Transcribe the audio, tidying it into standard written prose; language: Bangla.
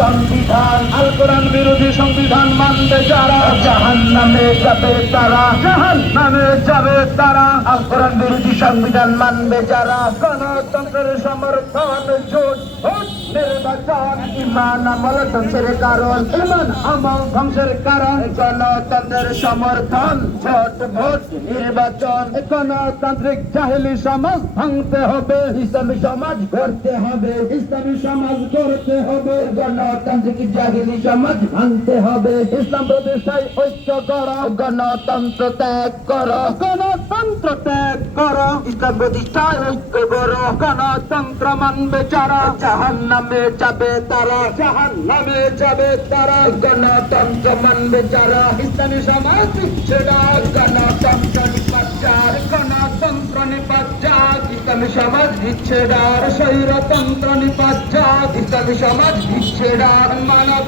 সংবিধান, আল কোরআন বিরোধী সংবিধান মানবে যারা জাহান্নামে যাবে তারা, জাহান্নামে যাবে তারা। আল কোরআন বিরোধী সংবিধান মানবে যারা, গণতন্ত্রের সমর্থন জোট ভোট নির্বাচন, ইমান আমল ধ্বংসের কারণ, ইমান আমল ধ্বংসের কারণ, গণতন্ত্রের সমর্থন জোট ভোট নির্বাচন। গণতান্ত্রিক জাহেলি সমাজ ভাঙতে হবে, ইসলামী সমাজ গড়তে হবে, ইসলামী সমাজ গড়তে হবে, গণতান্ত্রিক জাহেলি সমাজ ভাঙতে হবে। ইসলাম প্রতিষ্ঠায় ঐক্য করো, গণতন্ত্র ত্যাগ করো, গণতন্ত্র ত্যাগ করো, ইসলাম প্রতিষ্ঠায় ঐক্য করো। গণতন্ত্র মানবে যারা জাহান্নামে যাবে তারা, জাহান্নামে যাবে তারা। গণতন্ত্র মানবে যারা ইসলামী সমাজ ছেড়া, গণতন্ত্র নিপাচার, গণতন্ত্র নিপাচার, ইসলামী সমাজ বিচ্ছেদার, স্বৈরতন্ত্র নিপাচার, ইসলামী সমাজ বিচ্ছেদার, মানব